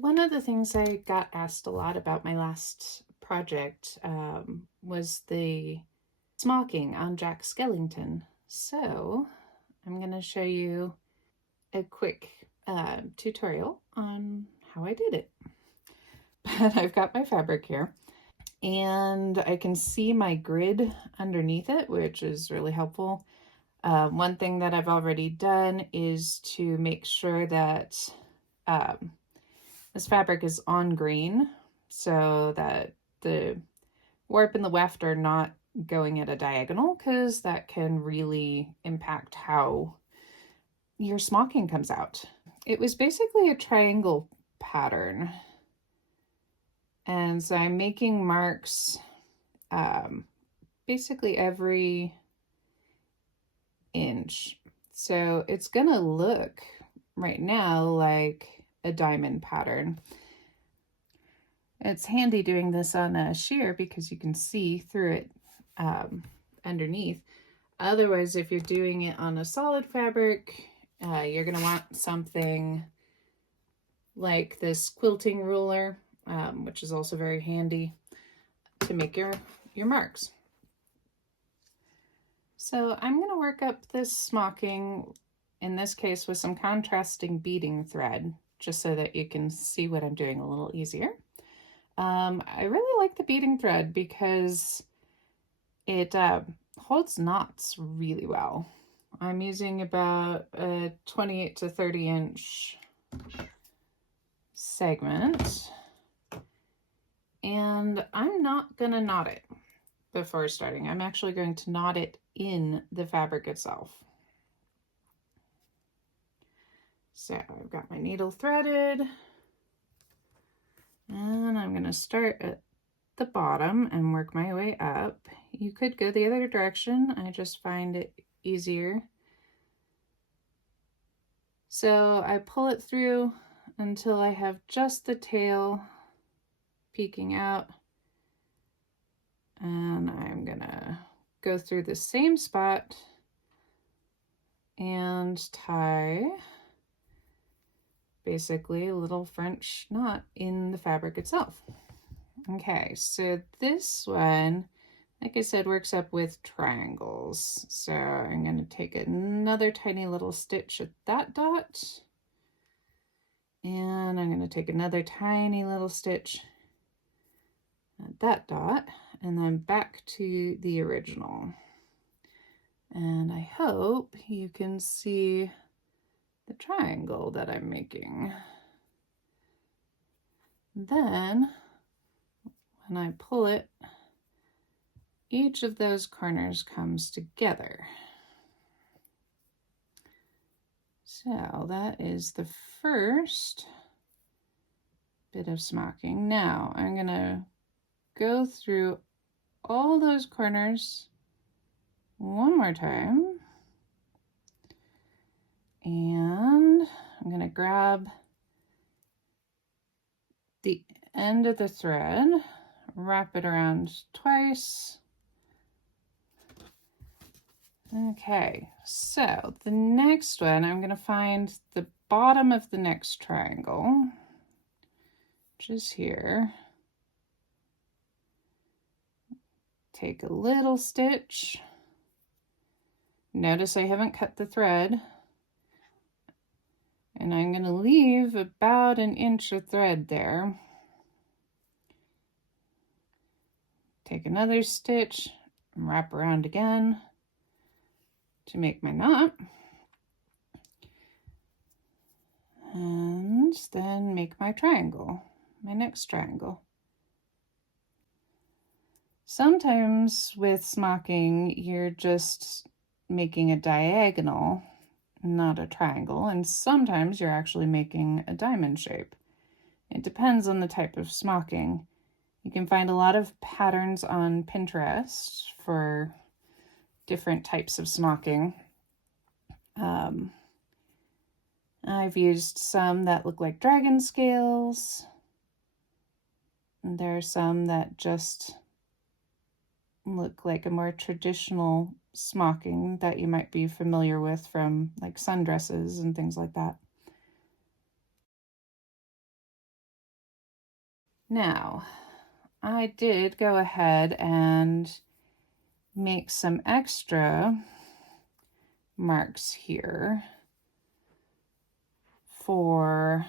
one of the things I got asked a lot about my last project was the smocking on Jack Skellington. So I'm going to show you a quick tutorial on how I did it. But I've got my fabric here and I can see my grid underneath it, which is really helpful. One thing that I've already done is to make sure that this fabric is on green so that the warp and the weft are not going at a diagonal, because that can really impact how your smocking comes out. It was basically a triangle pattern, and so I'm making marks basically every inch. So it's gonna look right now like a diamond pattern. It's handy doing this on a sheer because you can see through it underneath. Otherwise, if you're doing it on a solid fabric, you're going to want something like this quilting ruler, which is also very handy to make your marks. So I'm going to work up this smocking, in this case with some contrasting beading thread, just so that you can see what I'm doing a little easier. I really like the beading thread because it holds knots really well. I'm using about a 28 to 30 inch segment, and I'm not going to knot it before starting. I'm actually going to knot it in the fabric itself. So I've got my needle threaded, and I'm going to start at the bottom and work my way up. You could go the other direction. I just find it easier. So I pull it through until I have just the tail peeking out, and I'm gonna go through the same spot and tie basically a little French knot in the fabric itself. Okay, so this one, like I said, works up with triangles. So I'm going to take another tiny little stitch at that dot, and I'm going to take another tiny little stitch at that dot, and then back to the original. And I hope you can see the triangle that I'm making. Then when I pull it, each of those corners comes together. So that is the first bit of smocking. Now I'm gonna go through all those corners one more time, and I'm gonna grab the end of the thread, wrap it around twice. Okay, so the next one, I'm going to find the bottom of the next triangle, which is here. Take a little stitch. Notice I haven't cut the thread. And I'm going to leave about an inch of thread there. Take another stitch and wrap around again to make my knot, and then make my triangle, my next triangle. Sometimes with smocking, you're just making a diagonal, not a triangle, and sometimes you're actually making a diamond shape. It depends on the type of smocking. You can find a lot of patterns on Pinterest for different types of smocking. I've used some that look like dragon scales. And there are some that just look like a more traditional smocking that you might be familiar with from like sundresses and things like that. Now, I did go ahead and make some extra marks here for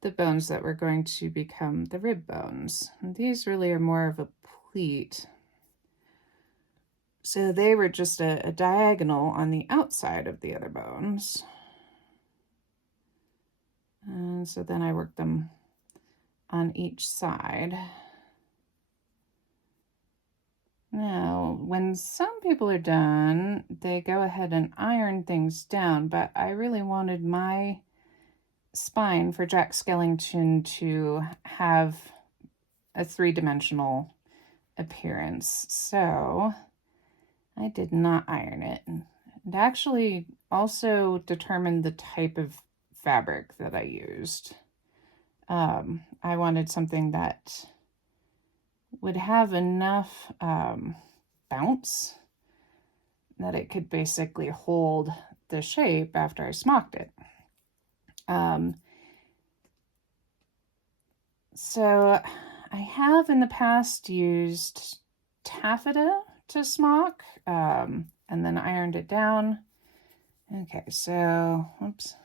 the bones that were going to become the rib bones. And these really are more of a pleat. So they were just a diagonal on the outside of the other bones. And so then I worked them on each side. Now, when some people are done, they go ahead and iron things down, but I really wanted my spine for Jack Skellington to have a three-dimensional appearance, so I did not iron it. It actually also determined the type of fabric that I used. I wanted something that would have enough bounce that it could basically hold the shape after I smocked it. So I have in the past used taffeta to smock, and then ironed it down. Okay, so, oops.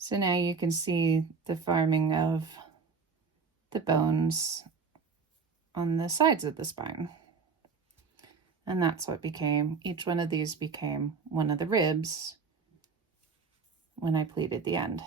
So now you can see the forming of the bones on the sides of the spine. And that's what became, each one of these became one of the ribs when I pleated the end.